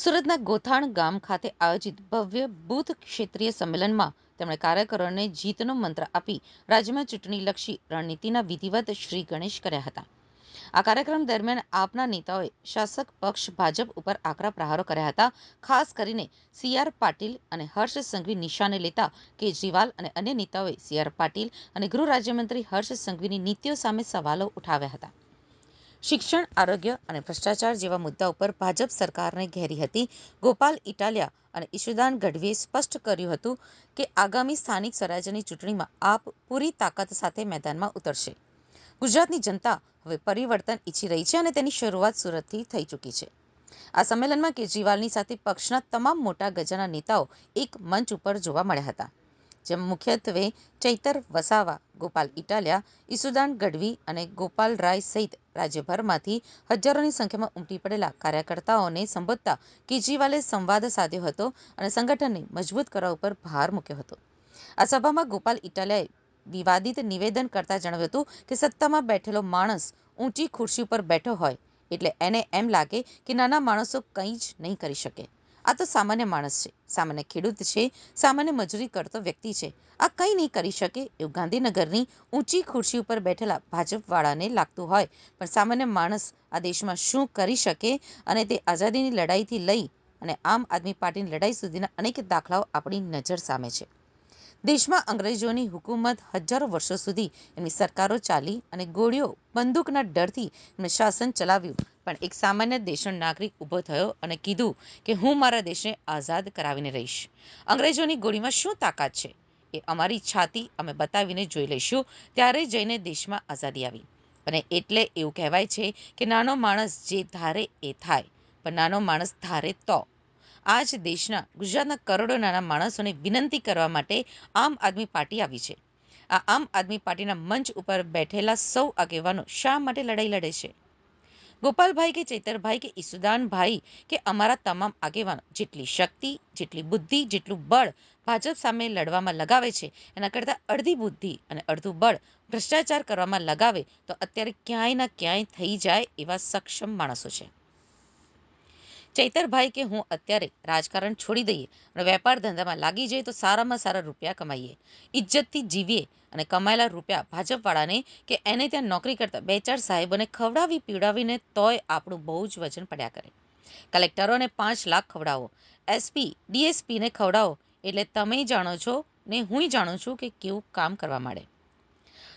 સુરતના ગોથાણ ગામ ખાતે આયોજિત ભવ્ય બૂથ ક્ષેત્રીય સંમેલનમાં તેમણે કાર્યકરોને જીતનો મંત્ર આપી રાજ્યમાં ચૂંટણીલક્ષી રણનીતિના વિધિવત શ્રી ગણેશ કર્યા હતા. આ કાર્યક્રમ દરમિયાન આપના નેતાઓએ શાસક પક્ષ ભાજપ ઉપર આકરા પ્રહારો કર્યા હતા. ખાસ કરીને સી.આર. પાટીલ અને હર્ષ સંઘવી નિશાને લેતા કેજરીવાલ અને અન્ય નેતાઓએ સી.આર. પાટીલ અને ગૃહ રાજ્યમંત્રી હર્ષ સંઘવીની નીતિઓ સામે સવાલો ઉઠાવ્યા હતા. શિક્ષણ, આરોગ્ય અને ભ્રષ્ટાચાર જેવા મુદ્દા ઉપર ભાજપ સરકારને ઘેરી હતી. ગોપાલ ઇટાલિયા અને ઈશુદાન ગઢવીએ સ્પષ્ટ કર્યું હતું કે આગામી સ્થાનિક સ્વરાજ્યની ચૂંટણીમાં આપ પૂરી તાકાત સાથે મેદાનમાં ઉતરશે. ગુજરાતની જનતા હવે પરિવર્તન ઈચ્છી રહી છે અને તેની શરૂઆત સુરતથી થઈ ચૂકી છે. આ સંમેલનમાં કેજરીવાલની સાથે પક્ષના તમામ મોટા ગજાના નેતાઓ એક મંચ ઉપર જોવા મળ્યા હતા, જેમાં મુખ્યત્વે ચૈતર વસાવા, ગોપાલ ઇટાલિયા, ઈશુદાન ગઢવી અને ગોપાલ રાય સહિત રાજ્યભરમાંથી હજારોની સંખ્યામાં ઉમટી પડેલા કાર્યકર્તાઓને સંબોધતા કેજરીવાલે સંવાદ સાધ્યો હતો અને સંગઠનને મજબૂત કરવા ઉપર ભાર મૂક્યો હતો. આ સભામાં ગોપાલ ઇટાલિયાએ વિવાદિત નિવેદન કરતા જણાવ્યું હતું કે સત્તામાં બેઠેલો માણસ ઊંચી ખુરશી ઉપર બેઠો હોય એટલે એને એમ લાગે કે નાના માણસો કંઈ જ નહીં કરી શકે. આ તો સામાન્ય માણસ છે, સામાન્ય ખેડૂત છે, સામાન્ય મજૂરી કરતો વ્યક્તિ છે, આ કંઈ નહીં કરી શકે એવું ગાંધીનગરની ઊંચી ખુરશી ઉપર બેઠેલા ભાજપવાળાને લાગતું હોય, પણ સામાન્ય માણસ આ દેશમાં શું કરી શકે અને તે આઝાદીની લડાઈથી લઈ અને આમ આદમી પાર્ટીની લડાઈ સુધીના અનેક દાખલાઓ આપણી નજર સામે છે. દેશમાં અંગ્રેજોની હુકુમત હજારો વર્ષો સુધી એમની સરકારો ચાલી અને ગોળીઓ બંદૂકના ડરથી એમને શાસન ચલાવ્યું, પણ એક સામાન્ય દેશનો નાગરિક ઊભો થયો અને કીધું કે હું મારા દેશને આઝાદ કરાવીને રહીશ. અંગ્રેજોની ગોળીમાં શું તાકાત છે એ અમારી છાતી અમે બતાવીને જોઈ લઈશું. ત્યારે જઈને દેશમાં આઝાદી આવી. અને એટલે એવું કહેવાય છે કે નાનો માણસ જે ધારે એ થાય, પણ નાનો માણસ ધારે તો. આ જ દેશના ગુજરાતના કરોડો નાના માણસોને વિનંતી કરવા માટે આમ આદમી પાર્ટી આવી છે. આ આમ આદમી પાર્ટીના મંચ ઉપર બેઠેલા સૌ આગેવાનો શા માટે લડાઈ લડે છે? ગોપાલભાઈ કે ચૈતરભાઈ કે ઈશુદાનભાઈ કે અમારા તમામ આગેવાનો જેટલી શક્તિ, જેટલી બુદ્ધિ, જેટલું બળ ભાજપ સામે લડવામાં લગાવે છે, એના કરતાં અડધી બુદ્ધિ અને અડધું બળ ભ્રષ્ટાચાર કરવામાં લગાવે તો અત્યારે ક્યાંય ના ક્યાંય થઈ જાય એવા સક્ષમ માણસો છે. ચૈતરભાઈ કે હું અત્યારે રાજકારણ છોડી દઈએ અને વેપાર ધંધામાં લાગી જઈએ તો સારામાં સારા રૂપિયા કમાઈએ, ઇજ્જતથી જીવીએ અને કમાયેલા રૂપિયા ભાજપવાળાને કે એને ત્યાં નોકરી કરતા 2-4 સાહેબોને ખવડાવી પીવડાવીને તોય આપણું બહુ જ વજન પડ્યા કરે. કલેક્ટરોને 5 લાખ ખવડાવો, એસપી ડીએસપીને ખવડાવો એટલે તમે જાણો છો ને હું જાણું છું કે કેવું કામ કરવા માંડે.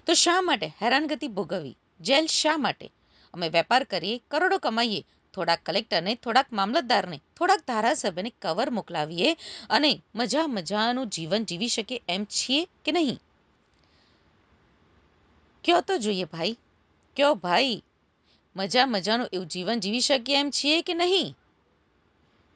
તો શા માટે હેરાનગતિ ભોગવવી? જેલ શા માટે? અમે વેપાર કરીએ, કરોડો કમાઈએ, થોડાક કલેક્ટરને, થોડાક મામલતદારને, થોડાક ધારાસભ્યને કવર મોકલાવીએ અને મજાનું જીવન જીવી શકીએ એમ છીએ કે નહીં? કયો તો જોઈએ ભાઈ, કયો ભાઈ, મજાનું એવું જીવન જીવી શકીએ એમ છીએ કે નહીં?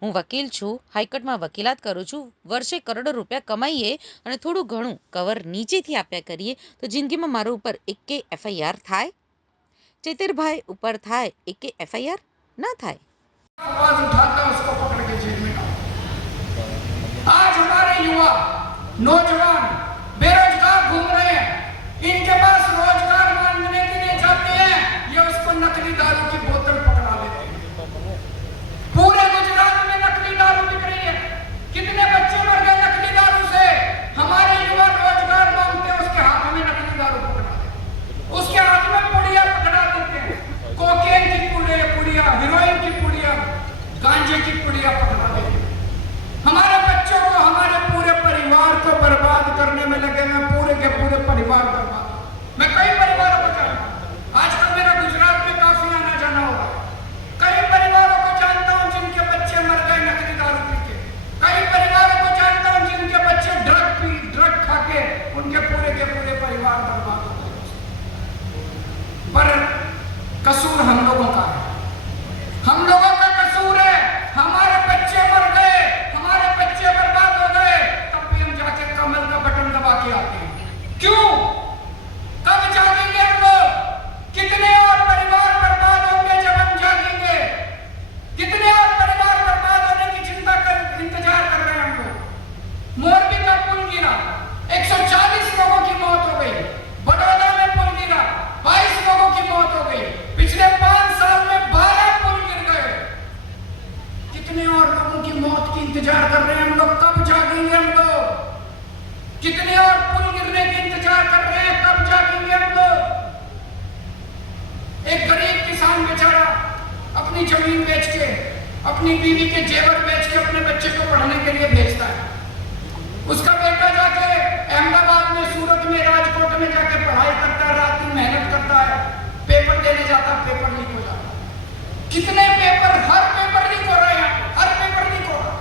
હું વકીલ છું, હાઈકોર્ટમાં વકીલાત કરું છું, વર્ષે કરોડો રૂપિયા કમાઈએ અને થોડું ઘણું કવર નીચેથી આપ્યા કરીએ તો જિંદગીમાં મારા ઉપર એકે FIR થાય? चैतरभाई ऊपर था एक FIR ना था। आवाज उठाता है उसको पकड़ के जेल में डाल। आज हमारे युवा नौजवान बेरोजगार घूम रहे हैं, इनके पास रोजगार मांगने के लिए जाते हैं, ये उसको नकली दारू की बोतल पकड़ा लेते हैं। पूरे गुजरात में नकली दारू बिक रही है। कितने बच्चे मर गए नकली दारू से? हमारे युवा रोजगार मांगते हैं, उसके हाथ में नकली दारू पकड़ा देते हैं, उसके हाथ में पुड़िया पकड़ा देते हैं, कोकेन की पुड़िया, हीरोइन की पुड़िया, गांजे की पुड़िया पकड़ा देते हैं। हमारे बच्चों को, हमारे पूरे परिवार को बर्बाद करने में लगे हैं, पूरे के पूरे परिवार बर्बाद। मैं कई परिवारों को जानता हूं, आजकल मेरा गुजरात में काफी आना जाना हो रहा है। कई परिवारों को जानता हूं जिनके बच्चे मर गए नकली दारू पी के। कई परिवारों को जानता हूं जिनके बच्चे ड्रग खा के उनके पूरे के पूरे परिवार बर्बाद हो गए। पर कसूर हम लोगों का है, हम लोगों का कसूर है। हमारे बच्चे मर गए, हमारे बच्चे बर्बाद हो गए, तब भी हम जाके कमल का बटन दबा के आते हैं। क्यों? मौत की इंतजार कर रहे हैं हम लोग, कब जागेंगे हम लोग? कितने और पुल गिरने की इंतजार कर रहे हैं, कब जागेंगे हम लोग? एक गरीब किसान बेचारा अपनी जमीन बेच के, अपनी बीवी के जेवर बेच के अपने बच्चे को पढ़ने के लिए भेजता है। उसका बेटा जाके अहमदाबाद में, सूरत में, राजकोट में जाके पढ़ाई करता है, रात दिन मेहनत करता है, पेपर देने जाता, पेपर लीक हो जाता। कितने पेपर, हर पेपर लीक हो रहे हैं, हर पेपर लीक हो रहा।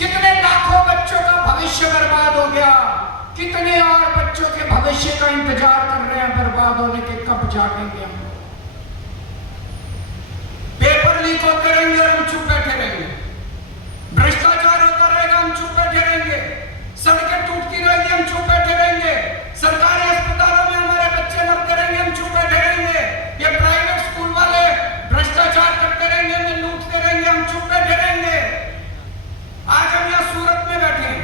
कितने लाखों बच्चों का भविष्य बर्बाद हो गया, कितने और बच्चों के भविष्य का इंतजार कर रहे हैं बर्बाद होने के, कब जागेंगे हम? पेपर लीक होते रहेंगे और हम चुप बैठे रहेंगे, भ्रष्टाचार होता रहेगा, हम चुप बैठे रहेंगे, सड़कें टूटती रहेंगी, हम चुप बैठे रहेंगे, सरकारी अस्पतालों में हमारे बच्चे मरते रहेंगे, हम चुप बैठे रहेंगे, ये प्राइवेट स्कूल वाले भ्रष्टाचार करते रहेंगे, हमें लूटते रहेंगे, हम चुप बैठे रहेंगे। आज हम यहाँ सूरत में बैठे हैं।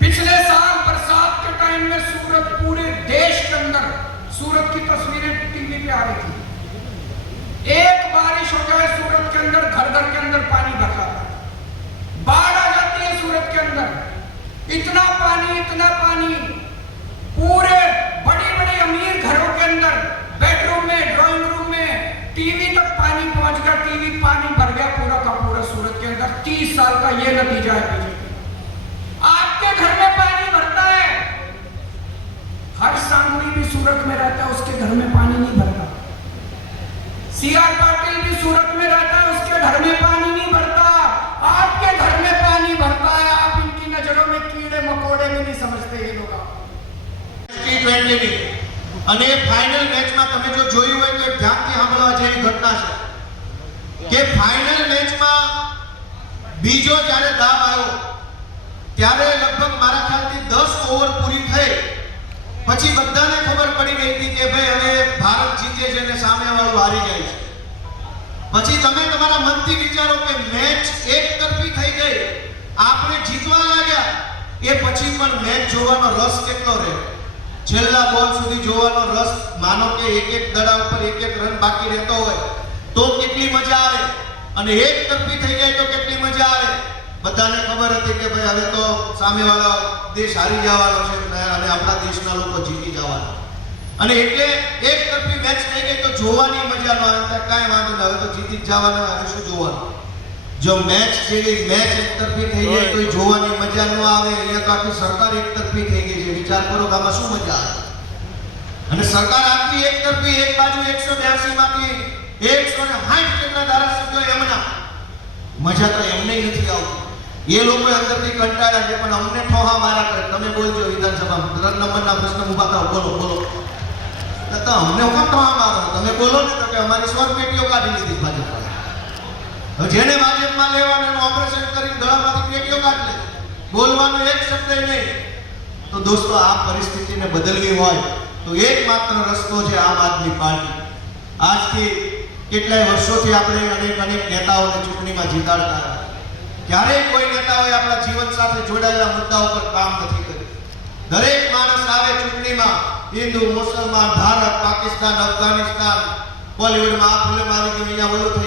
पिछले साल बरसात के टाइम में सूरत, पूरे देश के अंदर सूरत की तस्वीरें टीवी पे आ रही थी। एक बारिश हो जाए सूरत के अंदर, घर घर के अंदर पानी भर जाता है, बाढ़ आ जाती है सूरत के अंदर। इतना पानी, पूरे बड़ी बड़ी अमीर घरों के अंदर, बेडरूम में, ड्राइंग रूम में, टीवी तक पानी पहुंच गया, टीवी पानी भर गया पूरा का पूरा सूरत के अंदर। 30 साल का ये नतीजा है बीजेपी। आपके घर में पानी भरता है, हर सांगवी भी सूरत में रहता है, उसके घर में पानी नहीं भरता। सीआर पाटिल भी सूरत में रहता है, उसके घर में पानी नहीं भरता। आपके घर में पानी भरता है, आप इनकी नजरों में कीड़े मकोड़े भी नहीं समझते ये लोग। T20 ની અને ફાઇનલ મેચમાં તમે જો જોયું હોય તો ધ્યાનથી સાંભળવા જેવી ઘટના છે કે ફાઇનલ મેચમાં બીજો જ્યારે દાવ આવ્યો ત્યારે લગભગ મારા ખ્યાલથી 10 ઓવર પૂરી થઈ પછી બધાને ખબર પડી ગઈ હતી કે ભાઈ હવે ભારત જીતે છે અને સામેવાળું હારી જાય છે। પછી તમે તમારા મનથી વિચારો કે મેચ એક તરફી થઈ ગઈ, આપણે જીતવા લાગ્યા, એ પછી પણ મેચ જોવાનો રસ કેટલો રહે, છેલ્લા બોલ સુધી જોવાનો રસ, માનો કે એક એક દડા ઉપર એક એક રન બાકી રહેતો હોય તો કેટલી મજા આવે, અને એક તરફી થઈ જાય તો કેટલી મજા આવે। બધાને ખબર હતી કે ભાઈ હવે તો સામેવાળો દેશ હારી જવાનો છે અને આપણા દેશના લોકો જીતી જવાના, અને એટલે એક તરફી મેચ થઈ ગઈ તો જોવાની મજા ન આવે, કાંઈ વાંધો નહીં, હવે તો જીતી જ જવાના, હવે શું જોવાનું। જો મેચ જેવી મેચ એક તરફી થઈ જાય તો જોવાની મજા ન આવે। અહીંયા તો આખી સરકાર એક તરફી થઈ ગઈ છે, વિચાર કરો કે આમાં શું મજા આવે। અને સરકાર આખી એક તરફી, એક બાજુ 182 માંથી 160 જેટલા ધારાસભ્યો એમના, મજા તો એમને નથી આવતી। એ લોકો અંદરથી કંટાળ્યા છે, પણ અમને ઠોહા મારા કરે, તમે બોલજો વિધાનસભામાં 3 નંબરના પ્રશ્ન ઊભા કરો, બોલો બોલો, તો અમને કોણ ઠોહા મારો, તમે બોલો ને તો કે અમારી 100 પેટીઓ કાઢી લીધી ભાજપ। જેને ભાજપમાં લેવાનું એનું ઓપરેશન કરીને ગળામાંથી પેટીઓ કાઢી લે, બોલવાનો એક શબ્દ નહીં। તો દોસ્તો આ પરિસ્થિતિને બદલવી હોય તો એકમાત્ર રસ્તો છે આમ આદમી પાર્ટી। આજથી કેટલાય વર્ષોથી આપણે અનેક નેતાઓને ચૂંટણીમાં જીતાડતા હતા, ક્યારેય કોઈ નેતાઓએ આપણા જીવન સાથે જોડાયેલા મુદ્દાઓ પર કામ નથી કર્યું। દરેક માણસ આવે ચૂંટણીમાં, હિન્દુ, મુસલમાન, ભારત, પાકિસ્તાન, અફઘાનિસ્તાન, બોલિવૂડમાં આ ફિલ્મ આવી ગઈ, અહીંયા ઓલું